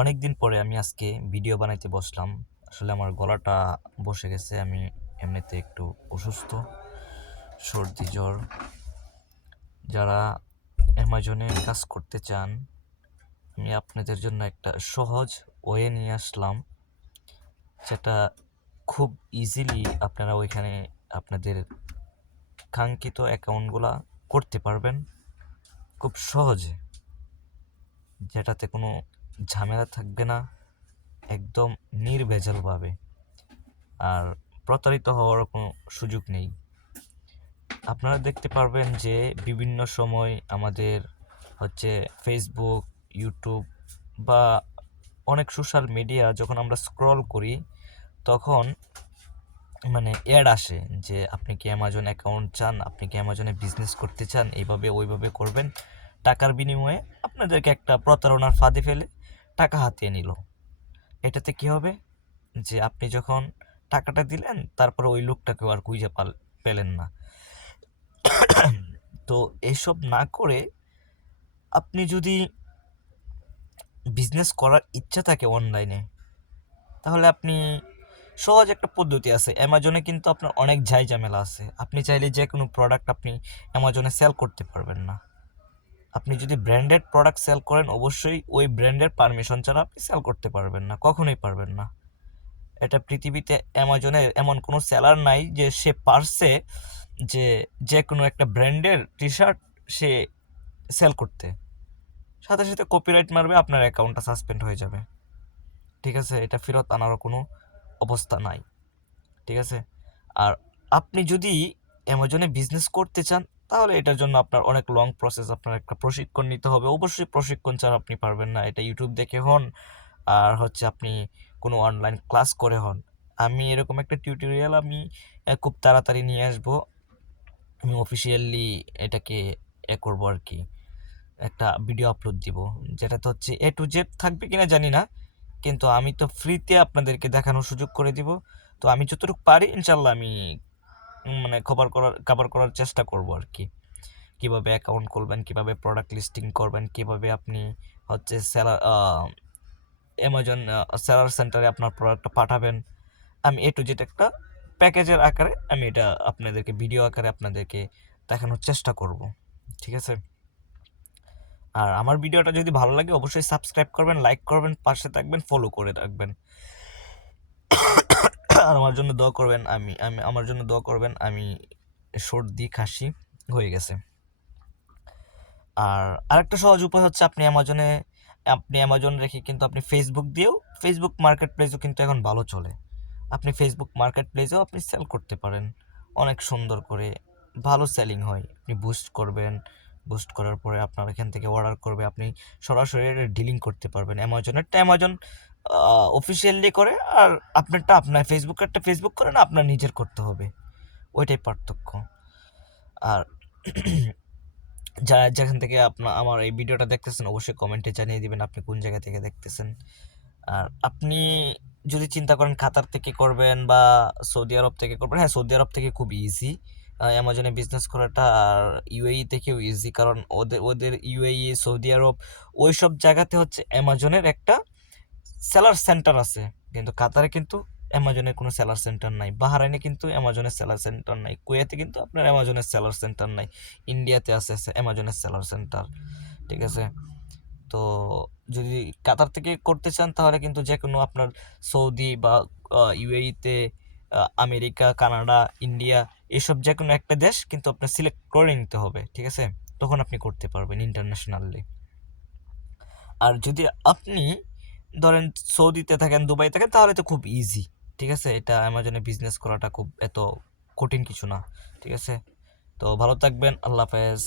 অনেকদিন পরে আমি আজকে ভিডিও বানাইতে বসলাম। আসলে আমার গলাটা বসে গেছে। আমি এমনিতে একটু অসুস্থ, সর্দি জ্বর। যারা অ্যামাজনে কাজ করতে চান, আমি আপনাদের জন্য একটা সহজ ওয়ে নিয়ে আসলাম, যেটা খুব ইজিলি আপনারা ওইখানে আপনাদের কাঙ্ক্ষিত অ্যাকাউন্টগুলা করতে পারবেন খুব সহজে, যেটাতে কোনো ঝামেলা থাকবে না, একদম নির্ভেজালভাবে। আর প্রতারিত হওয়ার কোনো সুযোগ নেই। আপনারা দেখতে পারবেন যে বিভিন্ন সময় আমাদের ফেসবুক, ইউটিউব বা অনেক সোশ্যাল মিডিয়া যখন আমরা স্ক্রল করি, তখন অ্যাড আসে যে আপনি কি অ্যামাজন অ্যাকাউন্ট চান, আপনি কি অ্যামাজনে বিজনেস করতে চান, এইভাবে ওইভাবে করবেন। টাকার বিনিময়ে আপনাদেরকে একটা প্রতারণার ফাঁদে ফেলে টাকা হাতিয়ে নিল। এটাতে কি হবে যে আপনি যখন টাকাটা দিলেন, তারপরে ওই লোকটাকেও আর খুঁজে পেলেন না। তো এসব না করে আপনি যদি বিজনেস করার ইচ্ছা থাকে অনলাইনে, তাহলে আপনি সহজ একটা পদ্ধতি আছে। অ্যামাজনে কিন্তু আপনার অনেক ঝামেলা আছে। আপনি চাইলে যে কোনো প্রোডাক্ট আপনি অ্যামাজনে সেল করতে পারবেন না। আপনি যদি ব্র্যান্ডেড প্রোডাক্ট সেল করেন, অবশ্যই ওই ব্র্যান্ডের পারমিশন ছাড়া আপনি সেল করতে পারবেন না, কখনোই পারবেন না। এটা পৃথিবীতে অ্যামাজনের এমন কোনো সেলার নাই যে সে পারছে যে যে কোনো একটা ব্র্যান্ডের টি শার্ট সে সেল করতে। সাথে সাথে কপিরাইট মারবে, আপনার অ্যাকাউন্টটা সাসপেন্ড হয়ে যাবে। ঠিক আছে, এটা ফেরত আনারও কোনো অবস্থা নাই। ঠিক আছে। আর আপনি যদি অ্যামাজনে বিজনেস করতে চান, তাহলে এটার জন্য আপনার অনেক লং প্রসেস, আপনার একটা প্রশিক্ষণ নিতে হবে। অবশ্যই প্রশিক্ষণ ছাড়া আপনি পারবেন না। এটা ইউটিউব দেখে হন, আর আপনি কোনো অনলাইন ক্লাস করে হন। আমি এরকম একটা টিউটোরিয়াল আমি খুব তাড়াতাড়ি নিয়ে আসবো। আমি অফিসিয়ালি এটাকে করবো আর কি, একটা ভিডিও আপলোড দিব, যেটাতে এ টু জেড থাকবে কিনা জানি না, কিন্তু আমি তো ফ্রিতে আপনাদেরকে দেখানোর সুযোগ করে দিব। তো আমি যতটুকু পারি ইনশাল্লাহ আমি কভার করার চেষ্টা করব আর কি। কীভাবে অ্যাকাউন্ট খুলবেন, কীভাবে প্রোডাক্ট লিস্টিং করবেন, কীভাবে আপনি সেলার অ্যামাজন সেলার সেন্টারে আপনার প্রোডাক্টটা পাঠাবেন। আমি এ টু জেড একটা প্যাকেজের আকারে আমি এটা আপনাদেরকে ভিডিও আকারে আপনাদেরকে দেখানোর চেষ্টা করব। ঠিক আছে। আর আমার ভিডিওটা যদি ভালো লাগে অবশ্যই সাবস্ক্রাইব করবেন, লাইক করবেন, পাশে থাকবেন, ফলো করে রাখবেন। আর আমার জন্য দোয়া করবেন। আমার জন্য দোয়া করবেন। আমি সর্দি কাশি হয়ে গেছে। আর আরেকটা সহজ উপায় হচ্ছে, আপনি অ্যামাজন রেখে কিন্তু আপনি ফেসবুক দিয়েও, ফেসবুক মার্কেট প্লেসও কিন্তু এখন ভালো চলে। আপনি ফেসবুক মার্কেট প্লেসেও আপনি সেল করতে পারেন অনেক সুন্দর করে, ভালো সেলিং হয়। আপনি বুস্ট করবেন, বুস্ট করার পরে আপনার এখান থেকে অর্ডার করবে, আপনি সরাসরি ডিলিং করতে পারবেন। অ্যামাজনেরটা অ্যামাজন অফিসিয়ালি করে, আর আপনারটা আপনার ফেসবুকেরটা ফেসবুক করে না, আপনার নিজের করতে হবে। ওইটাই পার্থক্য। আর যারা যেখান থেকে আমার এই ভিডিওটা দেখতেছেন, অবশ্যই কমেন্টে জানিয়ে দিবেন আপনি কোন জায়গা থেকে দেখতেছেন। আর আপনি যদি চিন্তা করেন কাতার থেকে করবেন বা সৌদি আরব থেকে করবেন, হ্যাঁ, সৌদি আরব থেকে খুব ইজি অ্যামাজনে বিজনেস করাটা। আর ইউএই থেকেও ইজি, কারণ ওদের ওদের ইউএই, সৌদি আরব, ওই সব জায়গাতে অ্যামাজনের একটা সেলার সেন্টার আছে। কিন্তু কাতারে কিন্তু অ্যামাজনের কোনো সেলার সেন্টার নাই, বাহারাইনে কিন্তু অ্যামাজনের সেলার সেন্টার নাই, কুয়েতে কিন্তু আপনার অ্যামাজনের সেলার সেন্টার নাই, ইন্ডিয়াতে আছে অ্যামাজনের সেলার সেন্টার। ঠিক আছে। তো যদি কাতার থেকে করতে চান, তাহলে কিন্তু যে কোনো আপনার সৌদি বা ইউএইতে, আমেরিকা, কানাডা, ইন্ডিয়া, এসব যে কোনো একটা দেশ কিন্তু আপনার সিলেক্ট করে নিতে হবে। ঠিক আছে, তখন আপনি করতে পারবেন ইন্টারন্যাশনালি। আর যদি আপনি ধরেন সৌদিতে থাকেন, দুবাই থাকেন, তাহলে তো খুব ইজি। ঠিক আছে, এটা অ্যামাজনে বিজনেস করাটা খুব এত কঠিন কিছু না। ঠিক আছে। তো ভালো থাকবেন, আল্লাহ হাফেজ।